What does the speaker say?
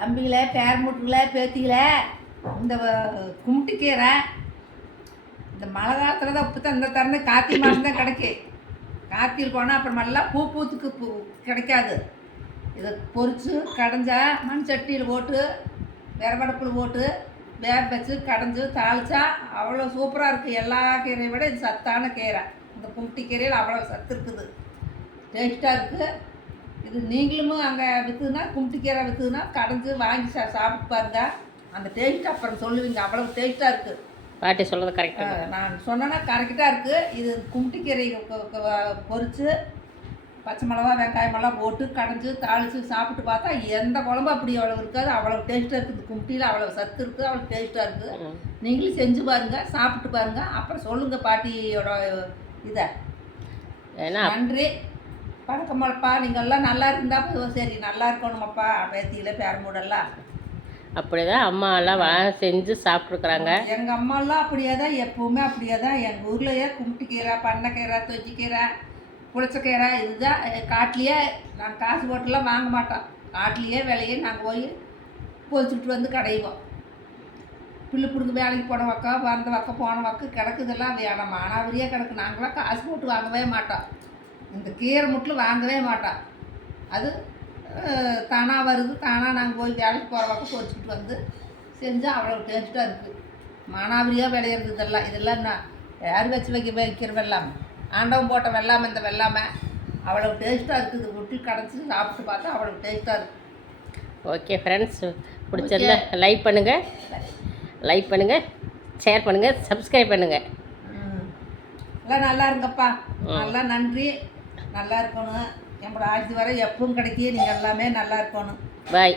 தம்பிகளே, பேரமுட்டுகளே, பேத்திகளே, இந்த கும்பிட்டுக்கீரை இந்த மழை காலத்தில் தான் இப்போ தான் இந்த தருணம் கார்த்திகை மாதம் தான் கிடைக்கும். கார்த்திகை போனால் அப்புறமெல்லாம் பூத்துக்கு கிடைக்காது. இதை பொரித்து கடைஞ்சா மண் சட்டியில் போட்டு விறகடுப்பில் போட்டு வேக வச்சு கடைஞ்சி தாளித்தா அவ்வளோ சூப்பராக இருக்குது. எல்லா கீரையை விட இது சத்தான கீரை. இந்த கும்பிட்டு கீரையில் அவ்வளோ சத்து இருக்குது, டேஸ்ட்டாக இருக்குது. இது நீங்களும் அங்கே விற்றுதுன்னா, கும்பிட்டு கீரை விற்றுதுன்னா கடைஞ்சி வாங்கி சாப்பிட்டு பாருங்க. அந்த டேஸ்ட் அப்புறம் சொல்லுவீங்க, அவ்வளோ டேஸ்ட்டாக இருக்குது. பாட்டி சொல்கிறது கரெக்டாக, நான் சொன்னேன்னா கரெக்டாக இருக்குது. இது கும்பிட்டு கீரை பொரித்து பச்சை மிளகா வெங்காயமெல்லாம் போட்டு கடைஞ்சி தாளித்து சாப்பிட்டு பார்த்தா எந்த குழம்பு அப்படி அவ்வளோ இருக்காது. அவ்வளோ டேஸ்ட்டாக இருக்குது. கும்பிட்டியில் அவ்வளோ சத்து இருக்குது, அவ்வளோ டேஸ்ட்டாக இருக்குது. நீங்களும் செஞ்சு பாருங்கள், சாப்பிட்டு பாருங்கள், அப்புறம் சொல்லுங்கள் பாட்டியோட இதை. நன்றி, வணக்கம்ப்பா. நீங்கள்லாம் நல்லா இருந்தால் சரி, நல்லா இருக்கணுமாப்பா. பேத்தியில் பேரமூடெல்லாம் அப்படிதான் அம்மா எல்லாம் செஞ்சு சாப்பிட்ருக்குறாங்க. எங்கள் அம்மாலாம் அப்படியே தான், எப்போவுமே அப்படியே தான். எங்கள் ஊர்லேயே கும்பிட்டுக்கீரை, பண்ணைக்கீரை, தொச்சிக்கீரை, புளிச்சக்கீரை இதுதான். காட்டிலேயே நாங்கள் காசு போட்டுலாம் வாங்க மாட்டோம். காட்டிலேயே விலையே நாங்கள் போய் பொறிச்சிட்டு வந்து கடைவோம். புல்லு பிடுங்க வேலைக்கு போன பக்கம் வந்த பக்கம் போன பக்கம் கிடக்குதெல்லாம் வேணாம், மானாவரியாக கிடக்கு. நாங்களாம் காசு போட்டு வாங்கவே மாட்டோம். இந்த கீரை முட்டில் வாங்கவே மாட்டோம். அது தானாக வருது, தானாக நாங்கள் போய் வேலைக்கு போகிற பக்கம் பொறிச்சிக்கிட்டு வந்து செஞ்சால் அவ்வளோ டேஸ்ட்டாக இருக்குது. மானாவரியாக விளையிறது இதெல்லாம். இதெல்லாம் நான் யார் வச்சு வைக்கிற வெள்ளாமை, ஆண்டவன் போட்ட வெள்ளாமை. இந்த வெள்ளாமை அவ்வளோ டேஸ்ட்டாக இருக்குது. ரொட்டி கடைச்சி சாப்பிட்டு பார்த்தா அவ்வளோ டேஸ்ட்டாக இருக்குது. ஓகே ஃப்ரெண்ட்ஸ், பிடிச்சிருந்தா லைக் பண்ணுங்கள், ஷேர் பண்ணுங்கள், சப்ஸ்கிரைப் பண்ணுங்கள். எல்லாம் நல்லா இருங்கப்பா. நல்லா நன்றி. நல்லா இருக்கணும். நம்மளோட ஆட்சி வர எப்பவும் கிடைக்கி. நீங்கள் எல்லாமே நல்லா இருக்கணும். பாய்.